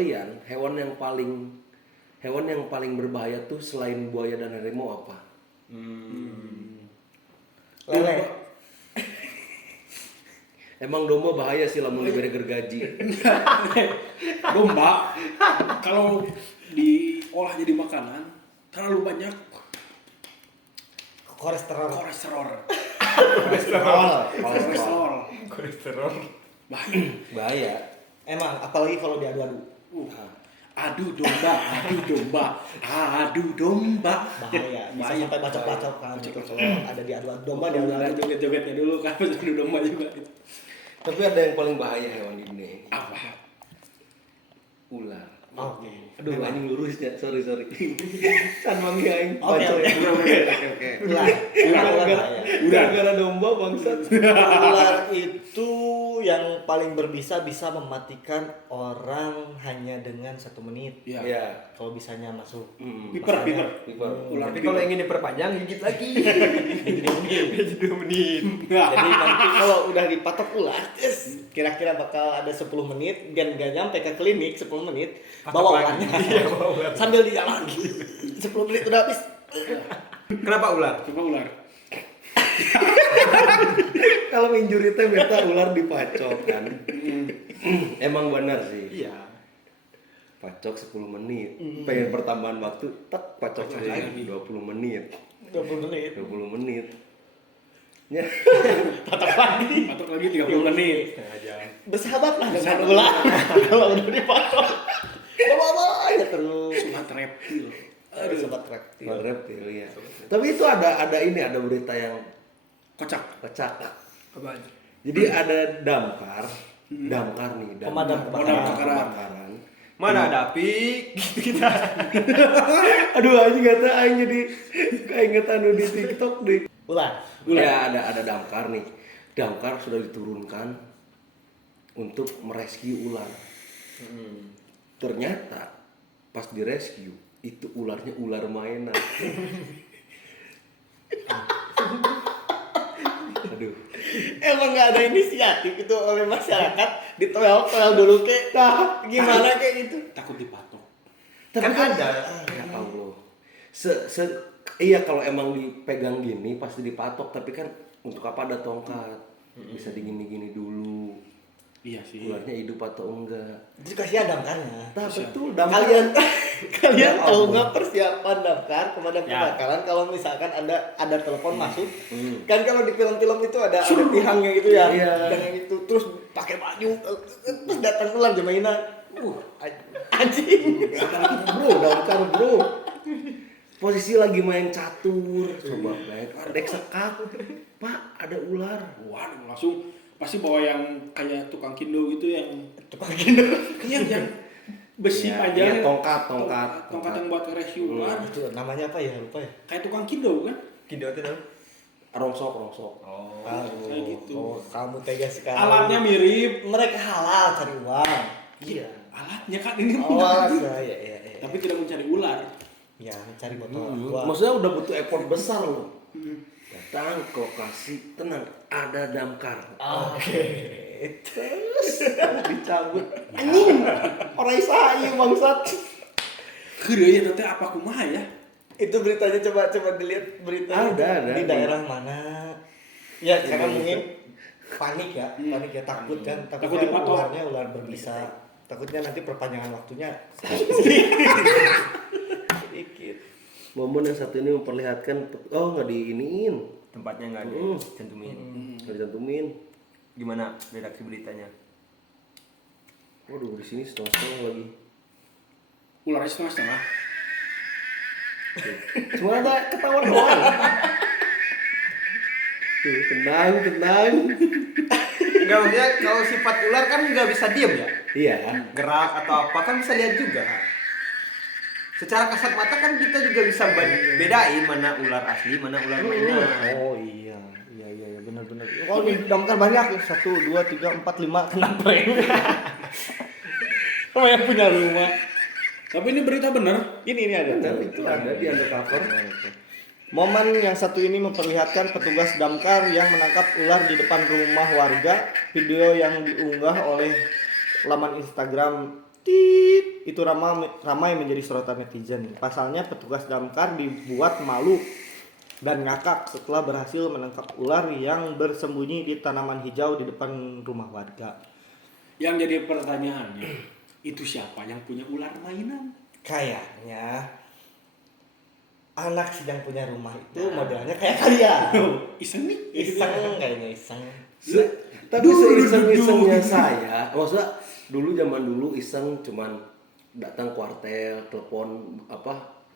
kalian hewan yang paling berbahaya tuh selain buaya dan harimau apa? Lele. Emang domba bahaya sih lamun diberi gergaji. Domba kalau diolah jadi makanan terlalu banyak Kolesterol. Kolesterol. Bahaya. Emang apalagi kalau diadu-adu. Adu domba. Bahaya. Bisa sampai bacok-bacok kan. Kalau ada diadu-adu domba Ada diadu-adu. joget-jogetnya dulu kan pas adu domba juga. Tapi ada yang paling bahaya hewan di dunia ini. Apa? Ular. Oke. Aduh, anjing lurus ya. Sorry. Kan manggil aing. Oke. Oke. Ular. Gara-gara domba bangsat. Ular itu yang paling berbisa bisa mematikan orang hanya dengan 1 menit. Iya. Iya. Kalau bisanya masuk. Piper. Ular. Tapi kalau ingin diperpanjang gigit lagi. Jadi 2 menit. Jadi nanti kalau udah dipatok ular, kira-kira bakal ada 10 menit dan gak nyampe ke klinik 10 menit bawa ularnya. Sambil di jalan. 10 menit udah habis. Kenapa ular? Coba ular. Kalau injury teh beta ular dipacok kan. Emang benar sih. Iya. Pacok 10 menit. Pengen pertambahan waktu, tak pacok lagi 20 menit. 20 menit. 20 menit. Ya. Patok lagi. Patok lagi 30 menit. Setengah jam. Bersahabat lah dengan ular. Kalau udah dipatok. Bawa aja terus. Sunat reptil. Aduh, sobat reptil. Reptil ya. Tapi itu ada berita yang Kocak. kocak. Apa aja? Jadi ada damkar nih, Pemadam kebakaran. Mana ada api? Kita. Aduh, anjing kata aing jadi keingetan di TikTok deh. Ular. Ya ada damkar nih. Damkar sudah diturunkan untuk merescue ular. Ternyata pas direscue itu ularnya ular mainan. Aduh. Emang nggak ada inisiatif itu oleh masyarakat ditoel-toel dulu kek. Nah, gimana kayak gitu? Takut dipatok. Tapi Kan ada. Ya Allah. Iya kalau emang dipegang gini pasti dipatok, tapi kan untuk apa ada tongkat? Bisa digini-gini dulu. Iya sih. Ularnya hidup atau enggak? Jadi kasihan damkarnya. Nah, betul Kalian Ya tahu Allah. nggak persiapan damkar pemadam Ya. kebakaran kalau misalkan ada telepon masuk, kan kalau di film-film itu ada tihangnya gitu ya, Iya. dan yang itu terus pakai baju, terus datang ular jemaina, anjing. Damkar bro. Posisi lagi main catur, coba baik, dek sekap, Pak ada ular. Waduh, langsung pasti bawa yang kayak tukang kindo gitu yang Tukang gini. yang besi Ya, panjang. iya, tongkat. Tongkat yang buat rescue ular. Itu namanya apa ya, lupa ya. Kayak tukang kindo kan? Kindo itu dong. Rongsok. Oh. kayak gitu. Oh, kamu tega sekali. Alatnya mirip. Mereka halal cari uang. Iya. Alatnya kan ini Oh, ya. tapi tidak mencari ular. Ya, cari botol aqua. Maksudnya udah butuh effort besar loh. Datang ke lokasi, tenang, ada damkar. Oke. Terus dicabut. Anjing, orang saya bangsat. Keureuy teh apa kumaha ya? Itu beritanya coba dilihat beritanya. Ada. Di daerah mana? Ya, karena mungkin panik ya, takut kan, Takut takutnya dipatok. ularnya ular berbisa. Takutnya nanti perpanjangan waktunya sedikit. Momen yang satu ini memperlihatkan, nggak diiniin, Tempatnya nggak dicantumin. nggak dicantumin. Gimana redaksi beritanya? Waduh, di sini setengah lagi. Ularnya setengah-setengah. Cuma ada ketahuan doang. Tuh, tenang. Enggak, maksudnya kalau sifat ular kan nggak bisa diem ya. Iya. Gerak atau apa kan bisa lihat juga. Secara kasat mata kan kita juga bisa bedain mana ular asli, mana ular mainan. Oh iya, benar. Kalau di damkar banyak, 1, 2, 3, 4, 5 kena prank. Kamu yang punya rumah. Tapi ini berita bener. Ini ada. Dan itu ada di undercover. Momen yang satu ini memperlihatkan petugas damkar yang menangkap ular di depan rumah warga. Video yang diunggah oleh laman Instagram itu ramai menjadi sorotan netizen. Pasalnya petugas damkar dibuat malu dan ngakak setelah berhasil menangkap ular yang bersembunyi di tanaman hijau di depan rumah warga. Yang jadi pertanyaannya, itu siapa yang punya ular mainan? Kayaknya anak sedang punya rumah itu modelnya kayak kalian. Iseng nih. Iseng kayaknya iseng. Tapi seiseng-isengnya saya, maksudnya zaman dulu iseng cuman datang kuartel, telepon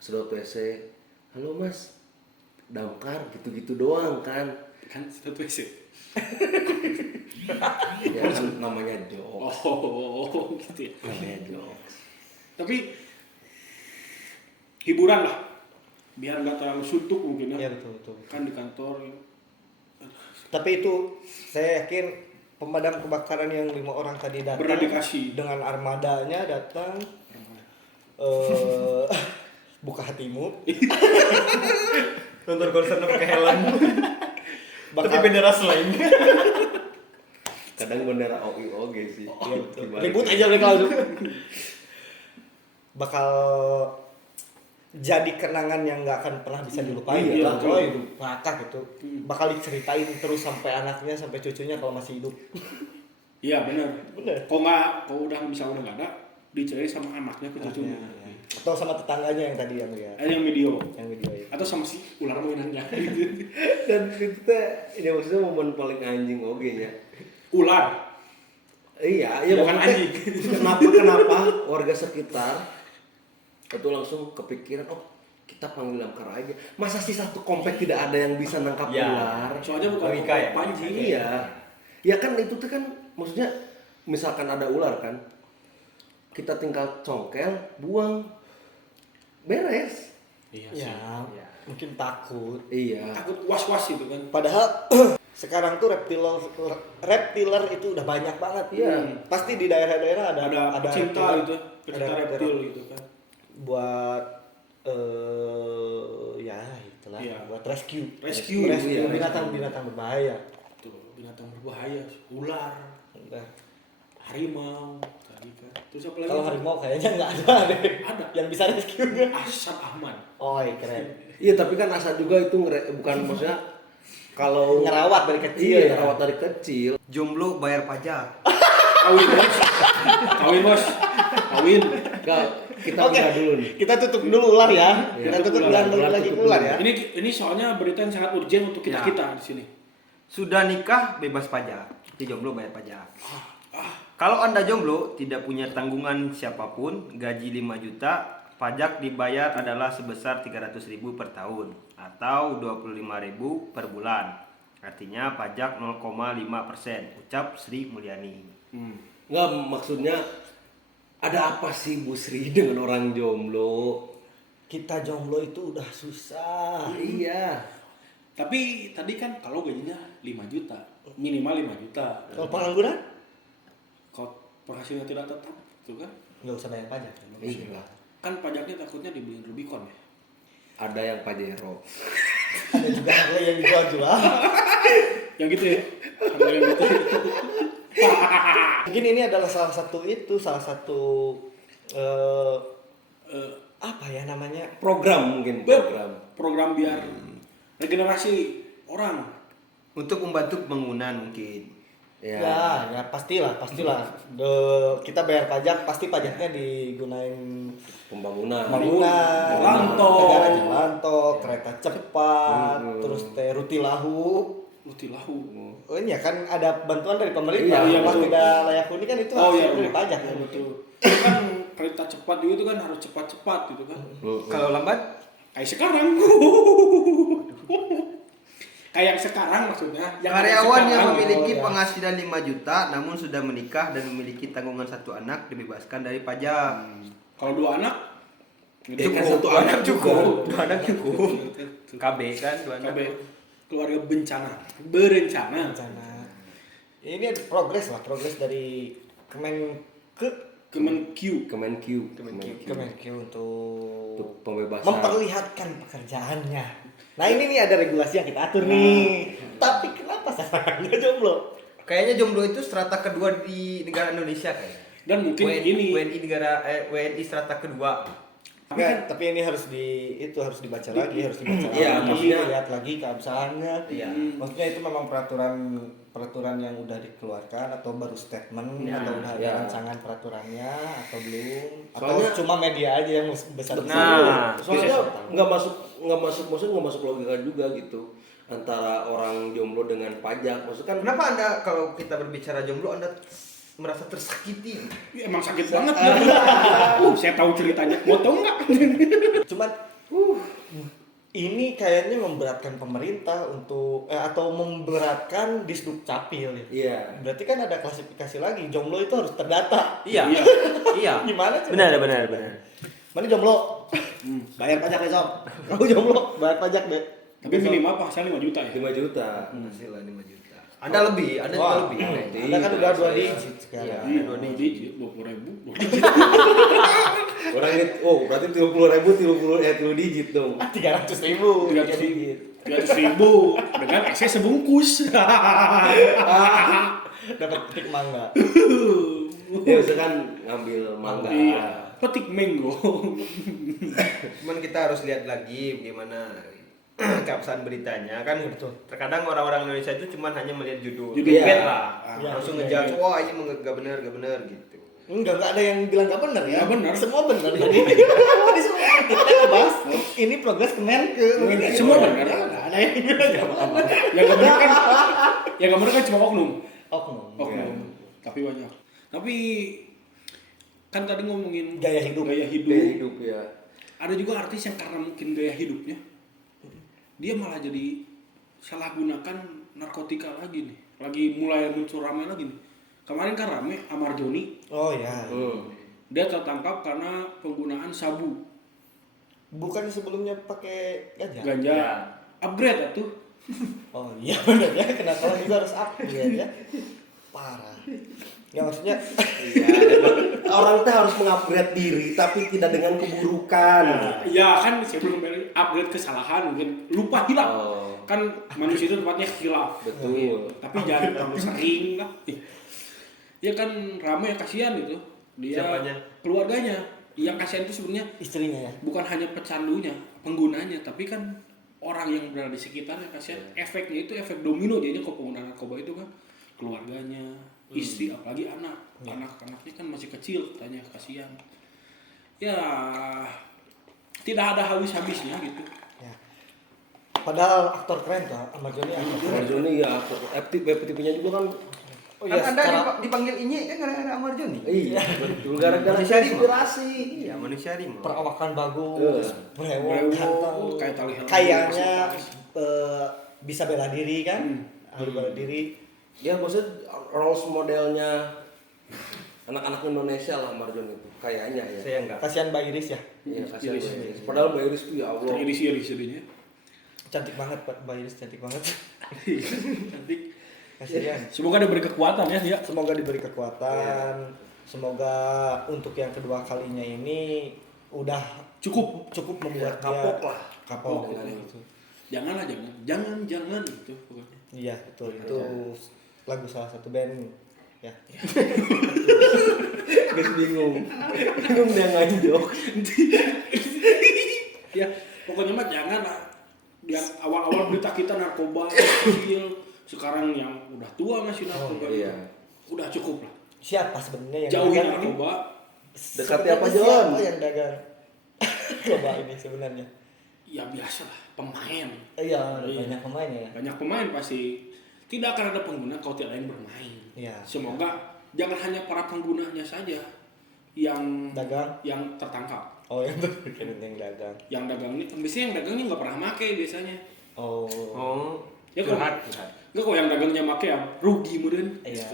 sedot WC, halo mas, damkar gitu-gitu doang kan. Kan satu WC. Ya kan namanya jokes. Oh, gitu ya. Namanya jokes. Tapi hiburan lah. Biar nggak terlalu suntuk mungkin ya. Iya betul. Kan di kantor. Tapi itu saya yakin pemadam kebakaran yang 5 orang tadi datang Berdedikasi. dengan armadanya datang buka hatimu Nonton konser pakai helm. Tapi bakal bendera selain. Kadang bendera OI oge sih. Iya, betul. Gimana? Ribut aja mereka langsung bakal jadi kenangan yang nggak akan pernah bisa dilupain Iya, ya betul. coy, ngakak gitu bakal diceritain terus sampai anaknya sampai cucunya kalau masih hidup. Iya benar. Bener. Kalau udah nggak ada, dicari sama anaknya ke cucunya. Atau sama tetangganya yang tadi yang lihat Yang video. yang video itu. Atau sama si ular mainannya. Dan itu teh ini maksudnya momen paling anjing oge nya. Ular. Iya, ya Bukan maksudnya anjing. Kenapa warga sekitar itu langsung kepikiran, oh kita panggil damkar aja. Masa sih satu komplek tidak ada yang bisa nangkap Ya. ular? Soalnya bukan Logika ya? panji. Iya. Ya kan itu tuh kan maksudnya misalkan ada ular kan, kita tinggal congkel, buang, beres. Iya sih. Ya, mungkin takut. Iya. Takut was-was itu kan. Padahal sekarang tuh reptiler itu udah banyak banget. Iya. Pasti di daerah-daerah ada Ada pecinta reptiler. gitu, pecinta Ada reptil gitu kan. Buat ya itulah Iya. buat rescue iya, binatang berbahaya. Tuh, binatang berbahaya, ular, Udah. harimau tadi kan. Terus apa lagi? Kalau harimau kayaknya nggak ada deh Ada. yang bisa rescue nya. Asad Ahmad. Oh keren. Iya, tapi kan asa juga itu bukan maksudnya kalau Ngerawat dari kecil. Iya, ya. ngerawat dari kecil. Jomblo bayar pajak. Kawin bos. Kawin bos. Kawin. Enggak, kita Oke, udah dulu nih. kita tutup dulu ular ya. Iya. Kita tutup Ular, dan balik ular lagi tutup ke ular dulu. ya. Ini soalnya berita yang sangat urgent untuk Ya. kita di sini. Sudah nikah bebas pajak. Jadi jomblo bayar pajak. Kalau Anda jomblo tidak punya tanggungan siapapun, gaji 5 juta, pajak dibayar adalah sebesar 300.000 per tahun atau 25.000 per bulan. Artinya pajak 0,5%. Ucap Sri Mulyani. Enggak, maksudnya ada apa sih Bu Sri dengan orang jomblo? Kita jomblo itu udah susah. Iya. Tapi tadi kan kalau gajinya 5 juta, minimal 5 juta. Kalau pengangguran Kalau penghasilan tidak tetap, itu kan? nggak usah bayar pajak. Iya. Kan pajaknya takutnya dibeliin Rubicon ya. Ada yang Pajero. Ada juga Harley yang dijual-jual. Yang gitu ya. Ada yang gitu. Mungkin ini adalah salah satu apa ya namanya? Program mungkin program. Program biar regenerasi orang. Untuk membantu pembangunan mungkin. Ya. Ya pastilah. Kita bayar pajak, pasti pajaknya digunain Pembangunan. Jalan tol. negara jalan tol, kereta cepat, terus teh rutilahu. Lutilahu. Oh iya kan ada bantuan dari pemerintah. Iya, Pas betul. tidak layak huni kan itu Oh iya, hasil dari pajak kan. betul. Itu kan kereta cepat juga itu kan harus cepat-cepat gitu kan. Kalau lambat, Kayak sekarang. Kayak sekarang maksudnya. karyawan yang sekarang, memiliki ya. penghasilan 5 juta namun sudah menikah dan memiliki tanggungan 1 anak dibebaskan dari pajak. Kalau 2 anak Kan satu Dua anak cukup. 2 anak cukup. KB kan 2 anak. KB keluarga bencana berencana. Rencana. Ini ada progres dari Kemenq. Kemenq untuk Untuk pembebasan. memperlihatkan pekerjaannya. Nah ini nih ada regulasi yang kita atur nih. Tapi kenapa sasarannya jomblo? Kayaknya jomblo itu strata kedua di negara Indonesia kayaknya. Dan mungkin ini WNI negara WNI strata kedua. Tapi ini harus harus dibaca lagi, Iya, maksudnya lihat lagi keabsahannya. Iya. Maksudnya itu memang peraturan yang udah dikeluarkan atau baru statement Ya, atau udah ada ya. rancangan peraturannya atau belum Soalnya- atau cuma media aja yang besar Nah, soalnya nggak masuk maksudnya nggak masuk logika juga gitu antara orang jomblo dengan pajak. Maksudnya kan kenapa Anda kalau kita berbicara jomblo Anda merasa tersakiti? ya, emang sakit banget. Saya tahu ceritanya. Mau tahu nggak? cuman ini kayaknya memberatkan pemerintah untuk atau memberatkan Disduk Capil ya. iya. Berarti kan ada klasifikasi lagi, jomblo itu harus terdata. Iya. Iya. Iya. Gimana coba? Benar. Mana jomblo? Bayar pajak besok. Kamu jomblo, bayar pajak deh. Tapi minimal pasalnya 5 juta ya. 5 juta. Hasilnya 5 juta. Anda lebih, Anda juga Wah, lebih. Anda kan udah 2 Saya- digit sekarang. Iya. 2 digit, 20.000. Orang ini, berarti 30.000, 30 digit dong. 300.000. 300 digit. 300.000 dengan es sebungkus. Dapat petik mangga. Ya misalkan ngambil mangga. Iya. Petik mango. Cuman kita harus lihat lagi bagaimana keabsahan beritanya kan. Terkadang orang-orang Indonesia itu cuman hanya melihat judul. Judul, Clickbait iya. lah. Iya, Langsung iya, ngejudge, iya. wah ini gak benar gitu. Enggak ada yang bilang gak benar ya. Nggak benar. Semua benar. Jadi semua kita ngebahas ini progres Kemenke. Semua benar. Enggak ada yang bilang gak benar. Yang gak benar kan cuma oknum. Oknum. Oknum. Tapi banyak. Tapi kan tadi ngomongin Gaya hidup. Gaya hidup. Gaya hidup ya. Ada juga artis yang karena mungkin gaya hidupnya dia malah jadi salah gunakan narkotika lagi nih. Lagi mulai muncul ramai lagi nih. Kemarin kan rame Amar Joni, Oh ya. dia tertangkap karena penggunaan sabu, Bukan sebelumnya pakai ganja. ganja. Ya. Upgrade atuh. Oh iya benar ya. Kenapa juga harus upgrade ya? Parah. Ya maksudnya Iya. Orang teh harus mengupgrade diri tapi tidak dengan keburukan. Ya kan sebelum upgrade kesalahan mungkin lupa hilaf. Oh. Kan manusia itu tempatnya hilaf. Betul. Tapi jangan terlalu sering lah. Ya kan ramai kasihan itu. Dia Siapanya? keluarganya. Yang kasihan itu sebenarnya istrinya ya. bukan hanya pecandunya, penggunanya, tapi kan orang yang berada di sekitarnya kasihan. Efeknya itu efek domino jadinya kalau penggunaan narkoba itu kan keluarganya, istri, apalagi anak. Anak-anaknya kan masih kecil, katanya kasihan. Ya tidak ada habis-habisnya gitu. Ya. Padahal aktor keren tuh, Ahmad Joni aktor. Amar Joni ya, FTP-nya juga kan. Oh Kan iya, Anda secara- dipanggil Inye kan gara-gara Amar Joni. Iya, betul. Gara-gara Manusia harimau. inspirasi. Iya, manusia harimau. perawakan bagus, brewok, Brewok, ganteng, kayak tali helm. kayaknya bisa bela diri kan, harus bela diri. Ya maksud role modelnya anak-anak Indonesia lah Amar Joni itu. Kayaknya ya. Saya enggak. Kasihan Mbak Iris ya, Iya, kasihan Iris. Mbak Iris. Padahal Mbak Iris tuh ya Allah. Teriris-iris jadinya. cantik banget Mbak Iris, cantik banget. Cantik. Kasihan. Semoga diberi kekuatan ya dia. Semoga diberi kekuatan, semoga untuk yang kedua kalinya ini udah Cukup. membuat Kapok dia lah. kapok Kapok. gitu. Janganlah, jangan gitu pokoknya. Iya betul, itu lagu salah satu band ya. Guys bingung. Bingung dia nganjok. Ya, pokoknya mah jangan lah. Yang awal-awal berita kita narkoba kecil, sekarang yang udah tua masih narkoba. iya. Udah cukup lah. Siapa sebenarnya yang Jauhin dagang ini? narkoba. Dekati apa, Sebenarnya Jon? Siapa yang dagang narkoba ini sebenarnya? Ya biasa lah, pemain. Iya, ada Iya. banyak pemain ya. Banyak pemain pasti. Tidak akan ada pengguna kalau tidak ada yang bermain. Iya. Semoga jangan hanya para penggunanya saja yang Dagang. tertangkap. Oh, yang berkaitan yang dagang. Yang dagangnya, biasanya yang dagangnya nggak pernah make biasanya. Oh. Oh. Ya kalau Curhat. nggak kalau yang dagangnya make ya rugi kemudian. Iya.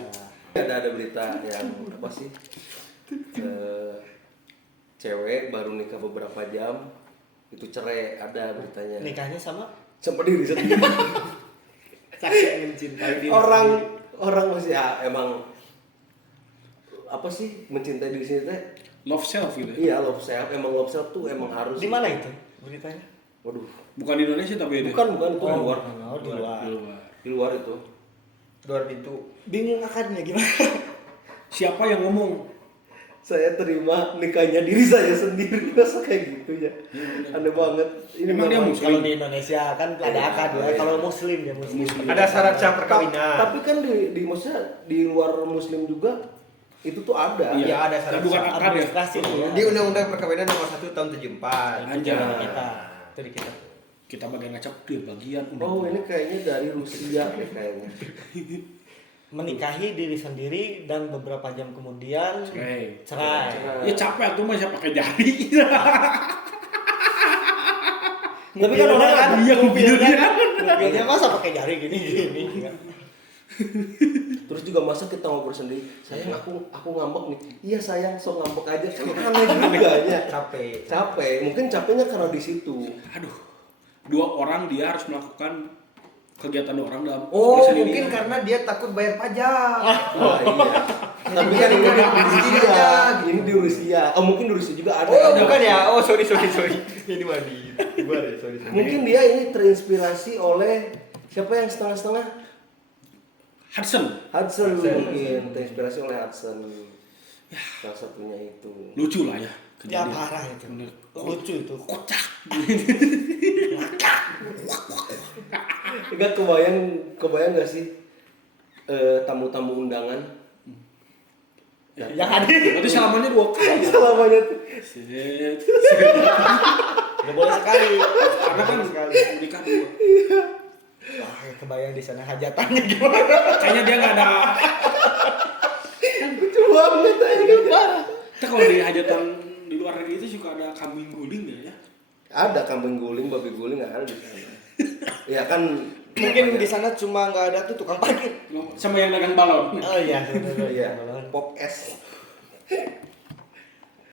Ada berita yang apa sih? Cewek baru nikah beberapa jam itu cerai, ada beritanya. Nikahnya sama Sama diri sendiri. saksi yang mencintai diri. orang masih emang apa sih mencintai diri sendiri teh? Love self gitu. Iya, love self. Emang love self tuh emang harus. Di mana itu beritanya? Waduh. Bukan di Indonesia tapi itu. Bukan itu di luar. Oh, di luar. Di luar. Di luar itu. Luar pintu. Bingung akarnya gimana? Siapa yang ngomong? saya terima nikahnya diri saya sendiri. Masa kayak gitu ya? Aneh banget. Ini Emang dia memang- muslim? Kalau di Indonesia kan ada akad ya. Iya. Kalau muslim ya muslim. Ada syarat sah perkawinan. Tapi kan di maksudnya di luar muslim juga itu tuh ada. Iya, ada Tapi syarat bukan sah. akad ya. Administrasi ya. Di Undang-Undang Perkawinan nomor 1 tahun 74. Itu Aja. zaman kita. Itu di kita. Kita bagian ngacak dia bagian Oh, ini kayaknya dari Rusia deh kayaknya. Menikahi diri sendiri dan beberapa jam kemudian cerai. cerai. Ya capek tuh mah siapa pakai jari. Tapi kan orang kan Iya, ngupilnya masa pakai jari gini. Terus juga masa kita ngobrol sendiri, sayang aku ngambek nih. Iya sayang, sok ngambek aja. Kan aneh juga ya. Capek. Mungkin capeknya karena di situ. Aduh. 2 orang dia harus melakukan kegiatan 2 orang dalam Oh, perselingkuhan. mungkin karena dia takut bayar pajak. Oh iya. Tapi kan ini di Rusia. Ini di Rusia. Oh, mungkin di Rusia juga ada. Oh, bukan ya? Oh, sorry. Ini mandi. Gua deh, sorry. Mungkin dia ini terinspirasi oleh siapa yang setengah-setengah? Hudson mungkin terinspirasi oleh Hudson. Salah satunya itu. Lucu lah ya. Ya parah itu. Lucu itu. Kocak. Enggak kebayang gak sih tamu-tamu undangan Yang hadir. Berarti selamanya 2 kali. selamanya tuh. Set. Nggak boleh sekali. Karena kan nikah 2. Wah, kebayang di sana hajatannya gimana? Kayaknya dia nggak ada. Lucu banget aja parah. Kita kalau di hajatan di luar negeri itu suka ada kambing guling nggak ya? Ada kambing guling, babi guling nggak ada di sana. Ya kan Mungkin di sana cuma nggak ada tuh tukang parkir. Sama yang dagang balon. Oh iya, Iya, pop es.